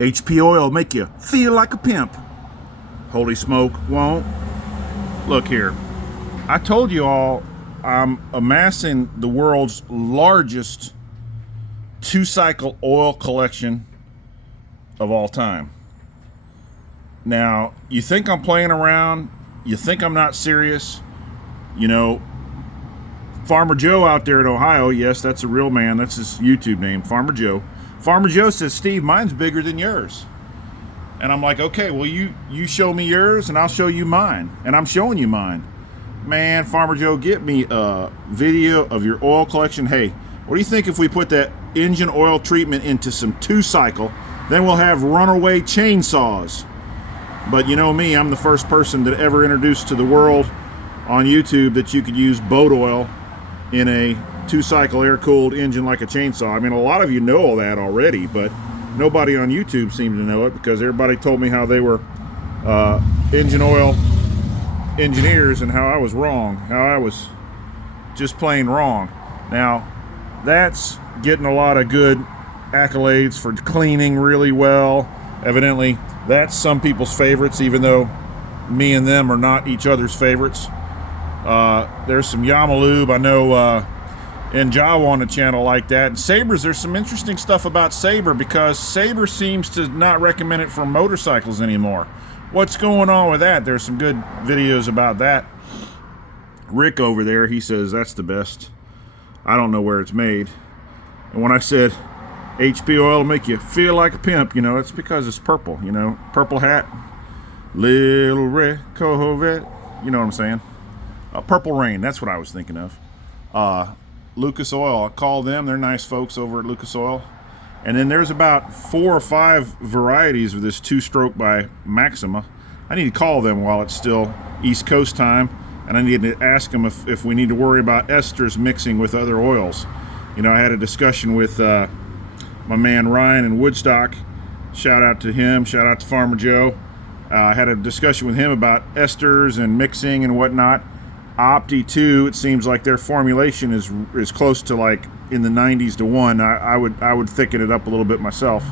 HP oil make you feel like a pimp. Holy smoke, won't. Look here. I told you all I'm amassing the world's largest 2-cycle oil collection of all time. Now, you think I'm playing around, you think I'm not serious. You know, Farmer Joe out there in Ohio, yes, that's a real man, that's his YouTube name, Farmer Joe. Farmer Joe says, Steve, mine's bigger than yours. And I'm like, okay, well, you show me yours and I'll show you mine. And I'm showing you mine. Man, Farmer Joe, get me a video of your oil collection. Hey, what do you think if we put that engine oil treatment into some 2-cycle? Then we'll have runaway chainsaws. But you know me, I'm the first person that ever introduced to the world on YouTube that you could use boat oil in a 2-cycle air-cooled engine like a chainsaw. I mean, a lot of you know all that already, but nobody on YouTube seemed to know it because everybody told me how they were engine oil engineers and how I was wrong, how I was just plain wrong. Now, that's getting a lot of good accolades for cleaning really well. Evidently, that's some people's favorites, even though me and them are not each other's favorites. There's some Yamalube, I know, and Jawa on the channel like that. And Sabres, there's some interesting stuff about Sabre because Sabre seems to not recommend it for motorcycles anymore. What's going on with that? There's some good videos about that. Rick over there, he says that's the best. I don't know where it's made. And when I said HP oil will make you feel like a pimp, you know, it's because it's purple, you know, purple hat, little red Corvette, you know what I'm saying? Purple Rain, that's what I was thinking of. Lucas Oil, I call them, they're nice folks over at Lucas Oil. And then there's about 4 or 5 varieties of this 2-stroke by Maxima. I need to call them while it's still East Coast time, and I need to ask them if we need to worry about esters mixing with other oils. You know, I had a discussion with my man Ryan in Woodstock. Shout out to him, shout out to Farmer Joe. I had a discussion with him about esters and mixing and whatnot. Opti 2, it seems like their formulation is close to like in the 90s to 1. I would thicken it up a little bit myself.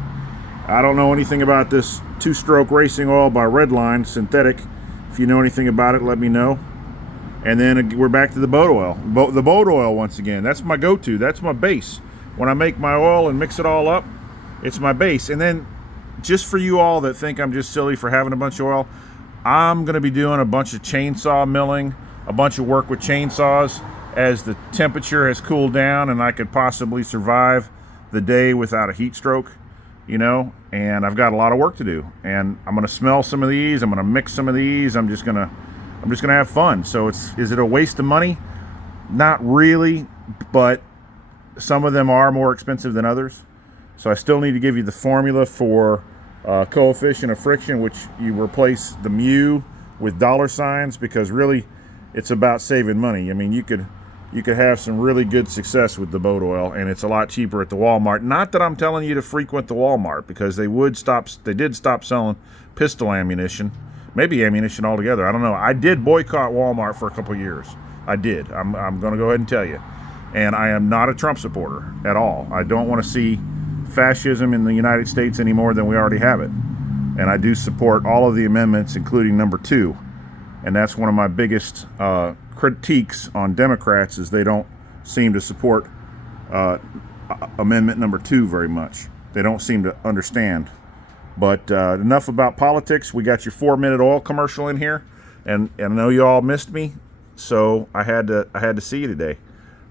I don't know anything about this 2-stroke racing oil by Redline synthetic. If you know anything about it, let me know. And then we're back to the boat oil. The boat oil once again. That's my go-to. That's my base. When I make my oil and mix it all up, it's my base. And then just for you all that think I'm just silly for having a bunch of oil, I'm going to be doing a bunch of chainsaw milling, a bunch of work with chainsaws as the temperature has cooled down and I could possibly survive the day without a heat stroke, you know, and I've got a lot of work to do. And I'm going to smell some of these, I'm going to mix some of these, I'm just going to have fun. So is it a waste of money? Not really, but some of them are more expensive than others. So I still need to give you the formula for coefficient of friction, which you replace the mu with $signs, because really it's about saving money. I mean, you could have some really good success with the boat oil, and it's a lot cheaper at the Walmart. Not that I'm telling you to frequent the Walmart, because they did stop selling pistol ammunition, maybe ammunition altogether. I don't know. I did boycott Walmart for a couple of years. I did. I'm going to go ahead and tell you. And I am not a Trump supporter at all. I don't want to see fascism in the United States any more than we already have it. And I do support all of the amendments, including number 2. And that's one of my biggest critiques on Democrats, is they don't seem to support amendment number 2 very much. They don't seem to understand. But enough about politics. We got your 4-minute oil commercial in here, and I know you all missed me, so I had to see you today.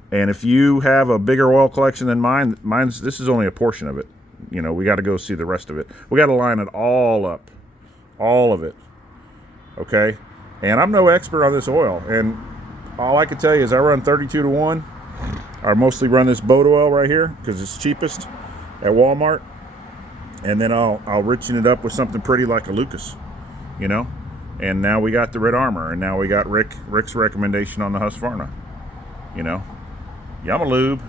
And if you have a bigger oil collection than mine's this is only a portion of it. You know, we got to go see the rest of it. We got to line it all up, all of it. Okay. And I'm no expert on this oil, and all I can tell you is I run 32 to 1. I mostly run this boat oil right here because it's cheapest at Walmart, and then I'll richen it up with something pretty like a Lucas, you know. And now we got the Red Armor, and now we got Rick's recommendation on the Husqvarna, you know. Yamalube.